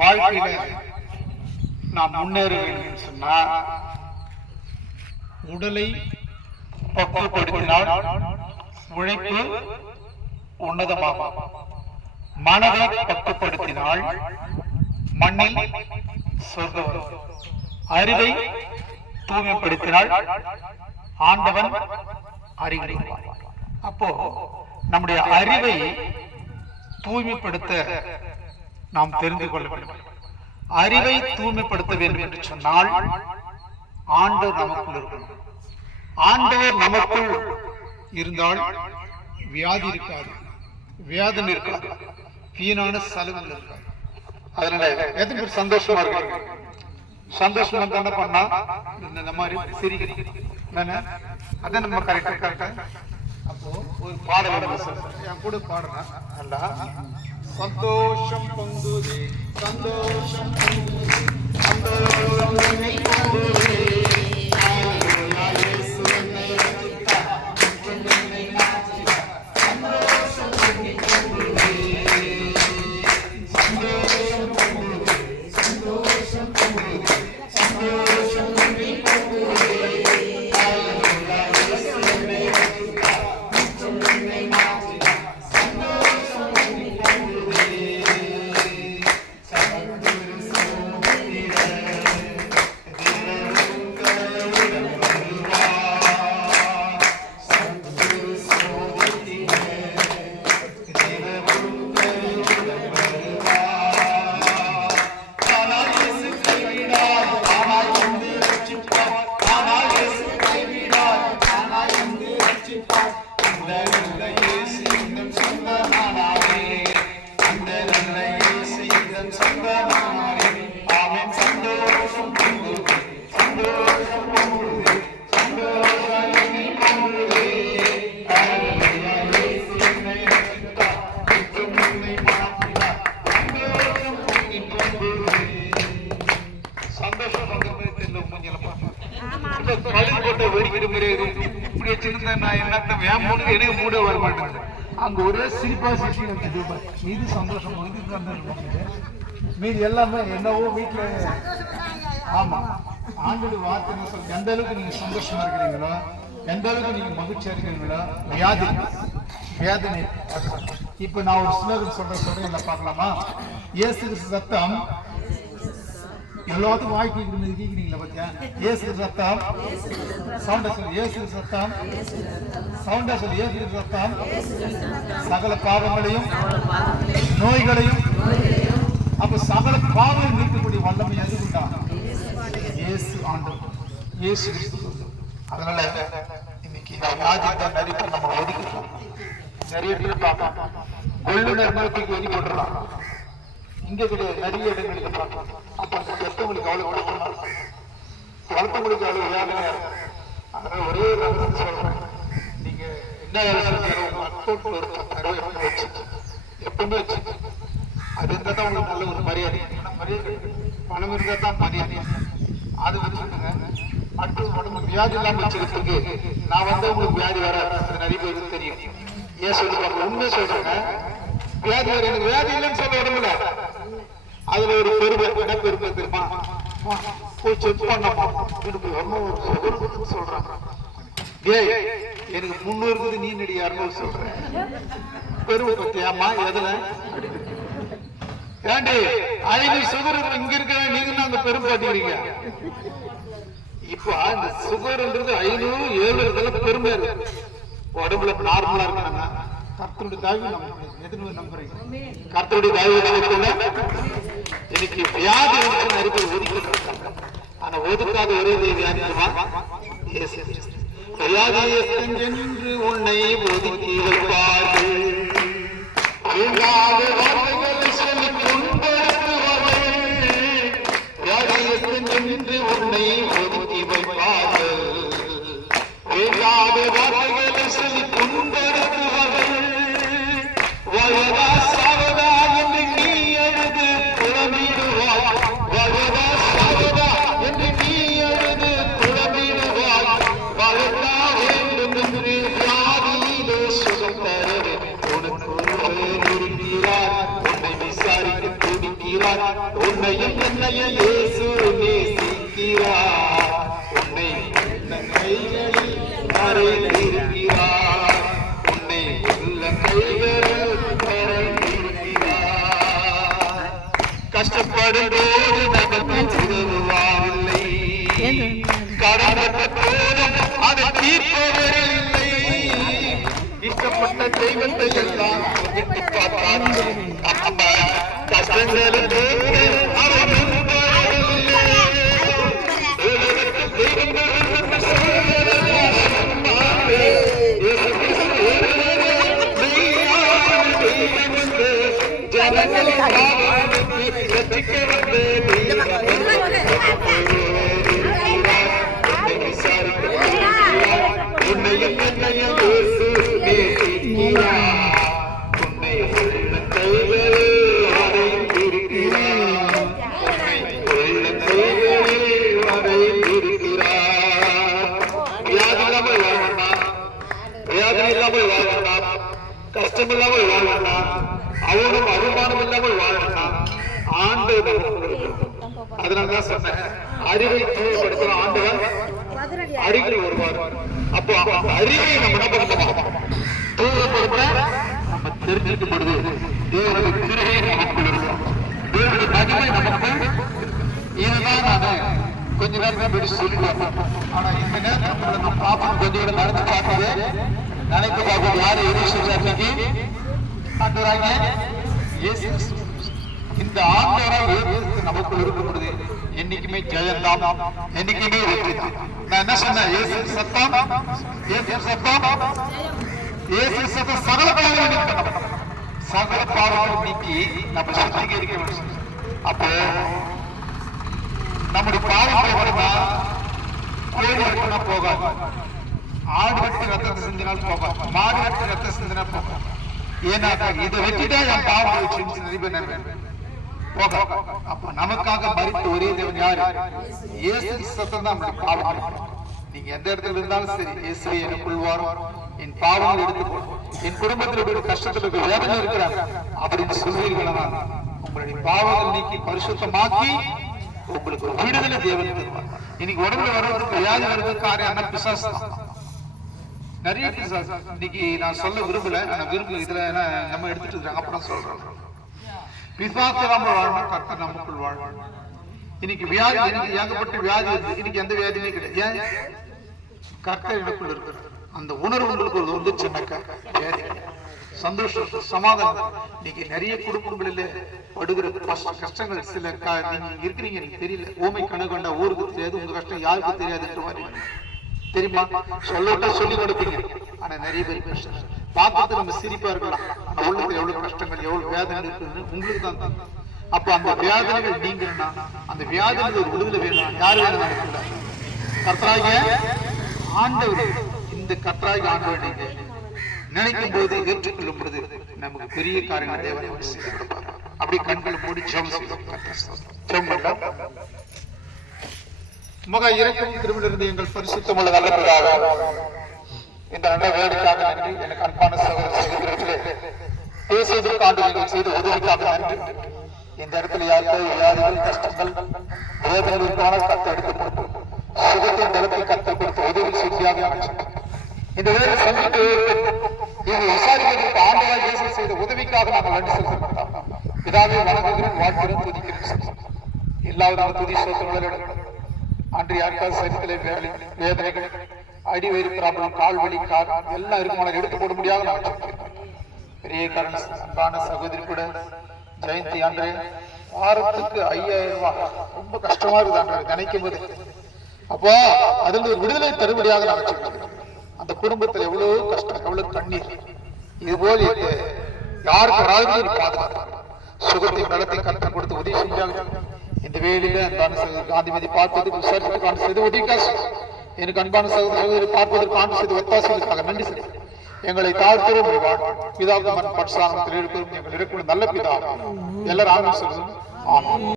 வாழ்க்கையில நாம் முன்னேற வேண்டும் சொன்னா உடலை பக்குவப்படுத்தினால் உழைப்பு உன்னதமாகும். மனதை பக்குவப்படுத்தினால் மண்ணில் சொர்க்கம் வரும். அறிவை தூய்மைப்படுத்தினால் ஆண்டவன் அறிவுரைப்பார் அப்போ நம்முடைய அறிவை தூய்மைப்படுத்த நாம் தெரிந்து கொள்ள வேண்டும். அறிவை தூய்மைப்படுத்த வேண்டும் என்று சொன்னால் ஆண்டவர் நமக்குள் இருக்கணும். ஆண்டவர் நமக்குள் இருந்தால் வியாதி இருக்காது வியாதன் இருக்காது வீணான செலவுகள் இருக்காது. அதனால எத்தனை பேர் சந்தோஷமா இருக்காங்க? சந்தோஷமா இருந்தா என்ன பண்ணா? இந்த மாதிரி சிரிக்கிறீங்க அதான் நம்ம கரெக்டா கரெக்டா அப்போ ஒரு பாடல். என் கூட பாடுறேன் அல்ல சந்தோஷம் பொங்குது சந்தோஷம் பொங்குது சந்தோஷம் பொங்குது. அங்க ஒரே சிரிப்பா சிரிச்சு இருக்குது மீது சந்தோஷம் இது சந்தோஷம் மீதி எல்லாமே என்னவோ வீட்டுல ஆமா. ஆண்டோட வார்த்தை என்ன எந்த அளவுக்கு நீங்க சந்தோஷமா இருக்கிறீங்களோ எந்த அளவுக்கு நீங்க மகிழ்ச்சியா இருக்கிறீங்களோ வியாதி. வியாதி இப்ப நான் ஒரு சிலருக்கு சொல்ற சொல்றேன் பார்க்கலாமா? இயேசு சத்தம் எல்லாத்துக்கும் வாய் கேட்குறது கேட்குறீங்களா பார்த்தியா ஏசு சத்தம் சவுண்டா சொல்லு ஏசு சத்தம் சவுண்டா சொல்லு ஏசு சத்தம் சகல பாவங்களையும் நோய்களையும் அப்ப சகல பாவம் இருக்கக்கூடிய வல்லமை எது உண்டா? இயேசு ஆண்டு இயேசு கிறிஸ்து அதனால இன்னைக்கு இந்த வியாதி நிறைய நம்ம ஒதுக்கிட்டோம். நிறைய பேர் பார்ப்போம் கொள்ளுநர் நோக்கிக்கு ஒதுக்கி போட்டுடலாம். இங்கே கிடையாது நிறைய இடங்களில் பார்க்கலாம் அப்ப அந்த பெத்தவங்களுக்கு அவ்வளோ குழப்பமா இருக்கும் வளர்த்தவங்களுக்கு அவ்வளோ வேதனையா இருக்கும் அதனால் ஒரே ரகசியம் சொல்றேன். நீங்கள் என்ன வேலை செஞ்சாலும் ஒரு பத்தாயிரம் எப்பவுமே வச்சு எப்பவுமே வச்சு அது இருந்தால் தான் உங்களுக்கு நல்ல ஒரு மரியாதை. ஏன்னா மரியாதை பணம் இருந்தால் தான் மரியாதை. அது வச்சுக்கோங்க அடுத்து உடம்பு வியாதி இல்லாமல் வச்சுக்கிறதுக்கு நான் வந்து உங்களுக்கு வியாதி வர நிறைய பேருக்கு தெரியும். ஏன் சொல்லி பார்க்க உண்மையை சொல்றேங்க. வியாதி வர எனக்கு வியாதி இல்லைன்னு சொல்ல உடம்புல. அதுல ஒரு பெருமை என்ன பெருமை. தெரியுமா போய் செக் பண்ணமா எனக்கு ரொம்ப ஒரு சுகர் சொல்றாங்க. எனக்கு முன்னூறு இருக்குது நீ நடி இரநூறு சொல்ற? பெருமை பத்தியாமா எதுல? ஏண்டி ஐநூறு சுகர் இங்க இருக்கிற நீங்க அந்த பெருமை காட்டுகிறீங்க இப்ப இந்த சுகர்ன்றது ஐநூறு ஏழு இதெல்லாம் பெருமை இருக்கு. உடம்புல நார்மலா இருக்காங்க கர்த்தருடைய தாய்வு நம்ம எதிர்வு நம்புறீங்க கர்த்தருடைய தாய்வு நமக்குள்ள இன்னைக்கு வியாதி இருக்கு நிறைய ஒதுக்கிட்டு ஆனா ஒதுக்காத ஒரே ஒரு வியாதி தெரியுமா? உன்னை ஒதுக்கி வைப்பார்கள். கஷ்டப்படும் போது நமக்கு உதவுவாரில்லை கடன்பட்ட போதும் அதை தீர்ப்பவரில்லை இஷ்டப்பட்ட தெய்வத்தை எல்லாம் விட்டு பார்த்தார் நம்ம கஷ்டங்களுக்கு அவர் கஷ்டம் இல்லாமல் வாழ வேண்டாம். அவனும் அவமானம் இல்லாமல் வாழ ஆண்டு ஆண்டவர் அதனாலதான் சொன்னேன். அறிவை தூய்மைப்படுத்துற ஆண்டவர் அறிவில் வருவார் அப்போ அறிவை நம்ம என்ன பண்ணணும் தூரப்படுத்த நம்ம தெரிஞ்சுக்கப்படுது. தேவனுடைய கிருபை நமக்குள் தேவனுடைய மகிமை இதுதான் நானு கொஞ்ச நேரம் போய் சொல்லுவேன் ஆனா இந்த நேரத்துல நம்ம பாப்போம் கொஞ்சம் நடந்து பார்க்கவே நினைக்க பார்ப்போம் யாரு எது சொல்றாங்க ஆண்டவராக இயேசு கிறிஸ்து. இந்த ஆண்டவராக இயேசு நமக்குள் இருக்கப்படுது என்னைக்குமே ஜெயந்தான். என்னைக்குமே வெற்றி தான் நான் என்ன சொன்னேன்? இயேசு சத்தம்? இயேசு சத்தம்? இயேசு சத்தம் சகல பாவங்களை சகல நீக்கி நம்ம சுத்திகரிக்க வேண்டும். அப்போ நம்முடைய பாவம் போகணும்னா கோழி வெட்டினா போகாது. ஆடு வெட்டி ரத்தத்தை சிந்தினால் போகாது. மாடு வெட்டி ரத்தம் சிந்தினால் போகாது. ஏன்னா இதை வெட்டிட்டா என் பாவம் போக அப்ப நமக்காக மறித்து ஒரே தேவன் யாரு? இயேசு சத்தம் தான் நம்முடைய நீங்க எந்த இடத்துல இருந்தாலும் சரி இயேசுவை எனக்குள் வாரம் என் பாவங்கள் எடுத்து என் குடும்பத்தில் ஒரு கஷ்டத்துல இருக்கிற வேதனை இருக்கிறாங்க அப்படின்னு சொல்வீர்களா உங்களுடைய பாவங்கள் நீக்கி பரிசுத்தமாக்கி உங்களுக்கு விடுதலை தேவன் தருவார். இன்னைக்கு உடம்புல வர்றதுக்கு வியாதி வர்றதுக்கு காரியம் பிசாசு நிறைய பிசாசு. இன்னைக்கு நான் சொல்ல விரும்பல. நான் விரும்பல. இதுல நம்ம எடுத்துட்டு இருக்கிறேன் அப்புறம் சொல்றேன். பிசாசு நம்ம வாழணும் கர்த்தர் நமக்குள் வாழணும் இன்னைக்கு வியாதி இன்னைக்கு ஏகப்பட்ட வியாதி இருக்கு. இன்னைக்கு எந்த வியாதியுமே கிடையாது. ஏன்? கர்த்தர் எனக்குள்ள இருக்கிறார். அந்த உணர்வு உங்களுக்கு ஒரு வந்துச்சுன்னாக்கா வியாதி. சந்தோஷம் சமாதானம். இன்னைக்கு நிறைய குடும்பங்களில் படுகிற கஷ்ட- கஷ்டங்கள் சில நீங்க இருக்கிறீங்க எனக்கு தெரியல. ஊமை கணக்கொண்ட ஊருக்கு தெரியாது. உங்க கஷ்டம் யாருக்கு தெரியாதுன்ற மாதிரி. தெரியுமா? சொல்லட்டா சொல்லி கொடுப்பீங்க. ஆனா நிறைய பேர் கஷ்டம் பார்க்கறது நம்ம சிரிப்பா இருக்கலாம். உள்ளத்துல எவ்வளவு கஷ்டங்கள் எவ்வளவு வேதனை இருக்குதுன்னு உங்களுக்கு தான் தெரியும். அப்ப அந்த வேதனைகள் நீங்கணும்னா அந்த வியாதிகள் ஒரு விடுதலை வேணும் யார் வேணும் கர்த்தராகிய ஆண்டவர் இந்த கர்த்தராகிய ஆண்டவர் நீங்க நினைக்கும் போது ஏற்றுக்கொள்ளும் பொழுது நமக்கு பெரிய காரியங்கள் தேவனை அப்படி கண்களை மூடி ஜெபம் ஸ்தோத்திரம். ஜெபம் பண்ணலாம். மக இறக்கும் திருவிழிருந்து எங்கள் பரிசுத்தமுள்ள நல்ல பிதாவே, இந்த நல்ல வேலைக்காக நன்றி. எனக்கு அன்பான சகோதர சகோதரர்களே பேசியதற்கு ஆண்டு நீங்கள் செய்த உதவிக்காக நன்றி. இந்த இடத்துல யாருக்கோ வியாதிகள் கஷ்டங்கள் வேதனை இருக்கான கத்தை எடுத்து கொடுத்து சுகத்தின் பலத்தை கத்தை கொடுத்து உதவி செய்தியாக இந்த வேலை சந்தித்து இது விசாரிப்பதற்கு ஆண்டுகள் இயேசு செய்த உதவிக்காக நாங்கள் நன்றி செலுத்தப்பட்டோம் மாட்டோம் வணங்குகிறோம் வணங்குகிறேன் துதிக்கிறோம். துதிக்கிறேன் எல்லாவித துதி சோத்திரங்களும் அன்று யாருக்காவது சரித்திலே வேலை வேதனைகள் அடிவயிறு ப்ராப்ளம் கால் வலி கால் எல்லாம் இருக்கும். எடுத்து போட முடியாத நான் பெரிய கரண அன்பான சகோதரி கூட. ஜெயந்தி அன்று வாரத்துக்கு ஐயாயிரம் ரூபாய். ரொம்ப கஷ்டமா இருக்குது அன்று நினைக்கும் போது. அப்போ அதுல ஒரு விடுதலை தருபடியாக நான் அந்த குடும்பத்துல எவ்வளவு கஷ்டம் எவ்வளவு கண்ணீர். இது போல யாருக்கு வராது ஒரு பாதுகாப்பு சுகத்தை நலத்தை கட்டம் கொடுத்து உதவி செஞ்சாங்க இந்த வேலையில அந்த காந்திமதி பார்ப்பதற்கு விசாரிப்பதற்கு காண செய்து காசு. எனக்கு அன்பான சகோதர சகோதரி பார்ப்பதற்கு ஆண்டு செய்து ஒத்தாசைக்காக நன்றி சரி எங்களை தாழ்த்திரும் பிதாவுக்கு மன பட்சானத்தில் இருக்கிறோம். எங்கள் இருக்கும் நல்ல பிதா. எல்லாரும் ஆமென் சொல்லுங்க ஆமாம்